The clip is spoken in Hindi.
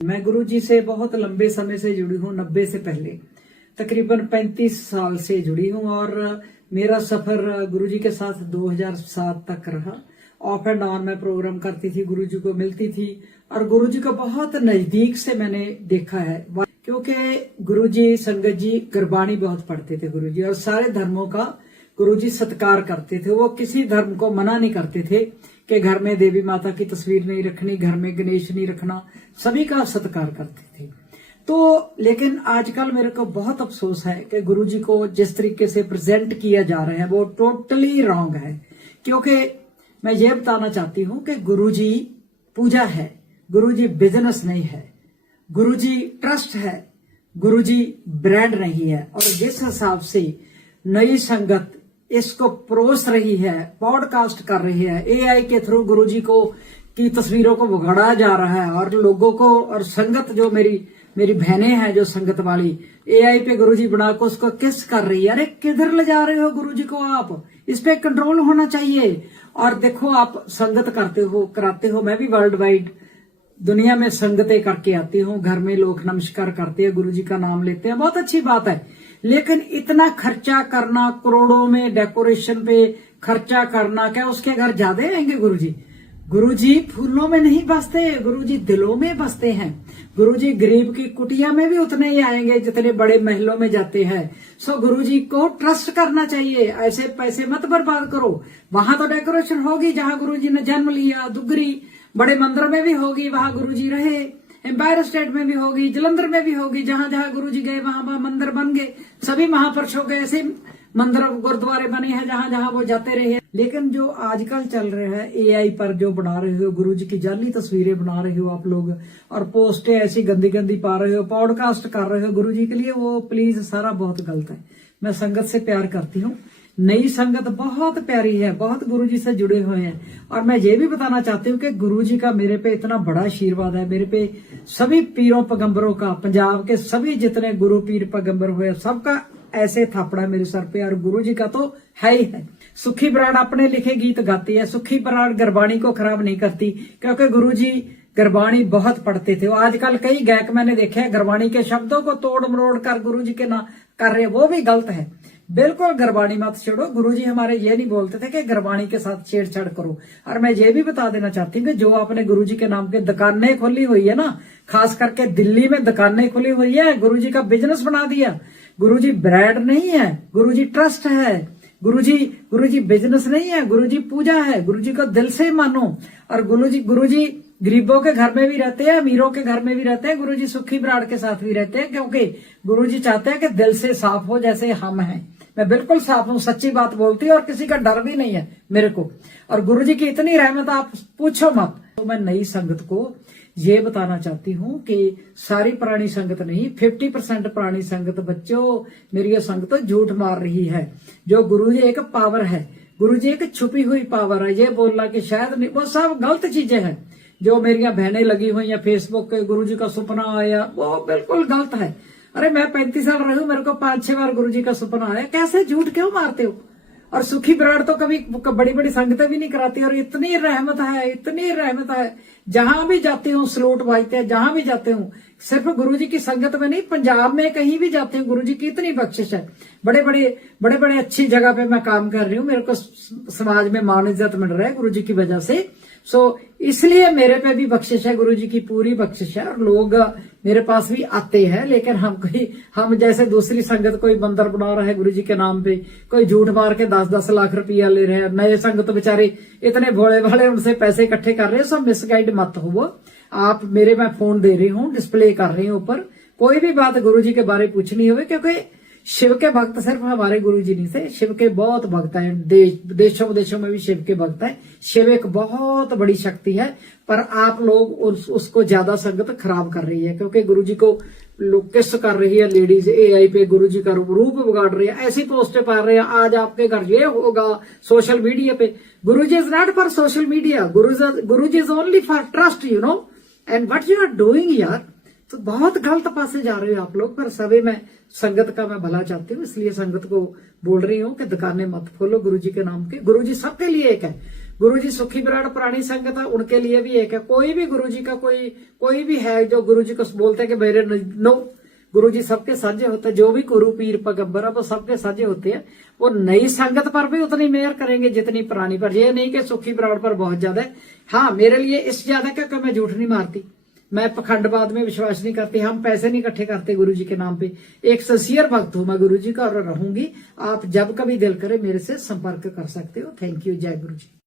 मैं गुरु जी से बहुत लंबे समय से जुड़ी हूँ, 90 से पहले तकरीबन 35 साल से जुड़ी हूँ। और मेरा सफर गुरु जी के साथ 2007 तक रहा। ऑफ एंड ऑन मैं प्रोग्राम करती थी, गुरु जी को मिलती थी और गुरु जी को बहुत नजदीक से मैंने देखा है, क्योंकि गुरु जी, संगत जी गुरबाणी बहुत पढ़ते थे गुरु जी, और सारे धर्मों का गुरु जी सत्कार करते थे। वो किसी धर्म को मना नहीं करते थे कि घर में देवी माता की तस्वीर नहीं रखनी, घर में गणेश नहीं रखना, सभी का सत्कार करते थे। तो लेकिन आजकल मेरे को बहुत अफसोस है कि गुरुजी को जिस तरीके से प्रेजेंट किया जा रहा है वो टोटली रॉन्ग है। क्योंकि मैं ये बताना चाहती हूँ कि गुरुजी पूजा है, गुरुजी बिजनेस नहीं है, गुरुजी ट्रस्ट है, गुरुजी ब्रांड नहीं है। और जिस हिसाब से नई संगत इसको परोस रही है, पॉडकास्ट कर रही है, एआई के थ्रू गुरुजी को की तस्वीरों को बिगाड़ा जा रहा है, और लोगों को और संगत जो मेरी बहनें हैं जो संगत वाली एआई पे गुरुजी बना को उसको किस कर रही है। अरे किधर ले जा रहे हो गुरुजी को आप? इस पे कंट्रोल होना चाहिए। और देखो, आप संगत करते हो, कराते हो, मैं भी वर्ल्ड वाइड दुनिया में संगतें करके आती हूँ। घर में लोग नमस्कार करते हैं, गुरुजी का नाम लेते हैं, बहुत अच्छी बात है। लेकिन इतना खर्चा करना, करोड़ों में डेकोरेशन पे खर्चा करना, क्या उसके घर ज्यादा आएंगे गुरुजी? गुरुजी फूलों में नहीं बसते, गुरुजी दिलों में बसते हैं। गुरुजी गरीब की कुटिया में भी उतने ही आएंगे जितने बड़े महलों में जाते हैं। सो गुरुजी को ट्रस्ट करना चाहिए, ऐसे पैसे मत बर्बाद करो। वहां तो डेकोरेशन होगी जहां गुरुजी ने जन्म लिया, दुगरी बड़े मंदिर में भी होगी, वहां गुरुजी रहे, एम्पायर स्टेट में भी होगी, जलंधर में भी होगी, जहां जहां गुरुजी गए वहां मंदिर बन गए। सभी महापुरुषों के ऐसे मंदिर गुरुद्वारे बने हैं जहां जहां वो जाते रहे। लेकिन जो आजकल चल रहा है, एआई पर जो बना रहे हो, गुरुजी की जाली तस्वीरें बना रहे हो आप लोग, और पोस्टें ऐसी गंदी गंदी पा रहे हो, पॉडकास्ट कर रहे हो गुरुजी के लिए, वो प्लीज सारा बहुत गलत है। मैं संगत से प्यार करती हूँ, नई संगत बहुत प्यारी है, बहुत गुरुजी से जुड़े हुए हैं। और मैं ये भी बताना चाहती हूँ कि गुरुजी का मेरे पे इतना बड़ा आशीर्वाद है, मेरे पे सभी पीरों पैगंबरों का, पंजाब के सभी जितने गुरु पीर पैगंबर हुए सबका ऐसे थापड़ा मेरे सर पे। और गुरुजी का तो है ही है। सुखी बराड़ अपने लिखे गीत गाती है, सुखी बराड़ गुरबाणी को खराब नहीं करती, क्योंकि गुरुजी गुरबाणी बहुत पढ़ते थे। आजकल कई गायक मैंने देखे हैं गुरबाणी के शब्दों को तोड़ मरोड़ कर गुरुजी के ना कर रहे, वो भी गलत है। बिल्कुल गुरबाणी मत छेड़ो। गुरुजी हमारे ये नहीं बोलते थे कि गुरबाणी के साथ छेड़छाड़ करो। और मैं ये भी बता देना चाहती हूँ कि जो आपने गुरुजी के नाम के दुकानें खोली हुई है ना, खास करके दिल्ली में दुकानें खुली हुई है, गुरुजी का बिजनेस बना दिया। गुरुजी ब्रांड नहीं है, गुरुजी ट्रस्ट है, गुरुजी बिजनेस नहीं है, गुरुजी पूजा है। गुरुजी को दिल से मानो। और गुरुजी गरीबों के घर में भी रहते हैं, अमीरों के घर में भी रहते हैं, गुरुजी सुखी बराड़ के साथ भी रहते हैं, क्योंकि गुरुजी चाहते हैं कि दिल से साफ हो, जैसे हम हैं। मैं बिल्कुल साफ हूँ, सच्ची बात बोलती हूँ, और किसी का डर भी नहीं है मेरे को। और गुरुजी की इतनी रहमत आप पूछो मत। तो मैं नई संगत को ये बताना चाहती हूँ कि सारी पुरानी संगत नहीं, 50% पुरानी संगत बच्चों, मेरी ये संगत झूठ मार रही है। जो गुरुजी एक पावर है, गुरुजी एक छुपी हुई पावर है। ये बोलना कि शायद नहीं, वो सब गलत चीजें हैं। जो मेरी बहनें लगी हुई हैं फेसबुक पे, गुरुजी का सपना आया, वो बिल्कुल गलत है। अरे मैं 35 साल रही हूँ, मेरे को 5-6 बार गुरुजी का सपना आया। कैसे झूठ क्यों मारते हो? और सुखी बराड़ तो कभी बड़ी बड़ी संगतें भी नहीं कराती। और इतनी रहमत है, इतनी रहमत है, जहां भी जाती हूँ सलूट भाईते हैं, जहां भी जाते हूँ। सिर्फ गुरुजी की संगत में नहीं, पंजाब में कहीं भी जाते हूँ, गुरुजी की इतनी बख्शिश है। बड़े बड़े अच्छी जगह पे मैं काम कर रही हूँ, मेरे को समाज में मान इज्जत मिल रहा है गुरुजी की वजह से। सो इसलिए मेरे पे भी बख्शिश है, गुरुजी की पूरी बख्शिश है। और लोग मेरे पास भी आते हैं, लेकिन हम जैसे दूसरी संगत कोई मंदिर बना रहा है गुरुजी के नाम पे, कोई झूठ मार के 10-10 लाख रुपया ले रहे हैं। नए संगत बेचारे इतने भोले भाले, उनसे पैसे इकट्ठे कर रहे हैं। सब मिसगाइड मत हो आप। मैं फोन दे रही हूँ, डिस्प्ले कर रही हूँ ऊपर। कोई भी बात गुरुजी के बारे पूछनी हो, क्योंकि शिव के भक्त सिर्फ हमारे गुरुजी नहीं थे, शिव के बहुत भक्त हैं, देशों विदेशों में भी शिव के भक्त हैं। शिव एक बहुत बड़ी शक्ति है, पर आप लोग उसको ज्यादा संगत खराब कर रही है, क्योंकि गुरुजी को लोग किस कर रही है लेडीज, एआई पे गुरुजी का रूप बिगाड़ रही है, ऐसी पोस्टें पा रहे हैं, आज आपके घर ये होगा सोशल मीडिया पे। Guruji is not for social media, Guruji is only for trust, you know. And what you are doing यार, तो बहुत गलत पासे जा रहे हो आप लोग। पर सभी में संगत का मैं भला चाहती हूँ, इसलिए संगत को बोल रही हूँ कि दुकानें मत खोलो गुरुजी के नाम के। गुरुजी सबके लिए एक है। गुरु जी सुखी विराट पुरानी संगत है, उनके लिए भी एक है। कोई भी गुरु जी का कोई भी है जो गुरु जी को बोलते हैं कि मेरे नो, गुरु जी सबके साझे होते हैं। जो भी गुरु पीर पैगंबर है वो सबके साझे होते हैं। वो नई संगत पर भी उतनी मेहर करेंगे जितनी पुरानी पर। ये नहीं कि सुखी विराट पर बहुत ज्यादा है। हाँ, मेरे लिए इस ज्यादा क्योंकि मैं झूठ नहीं मारती, मैं पखंडवाद में विश्वास नहीं करती, हम पैसे नहीं इकट्ठे करते गुरु जी के नाम पे। एक सिंसियर भक्त हूं मैं गुरु जी का और रहूंगी। आप जब कभी दिल करे मेरे से संपर्क कर सकते हो। Thank you. जय गुरु जी।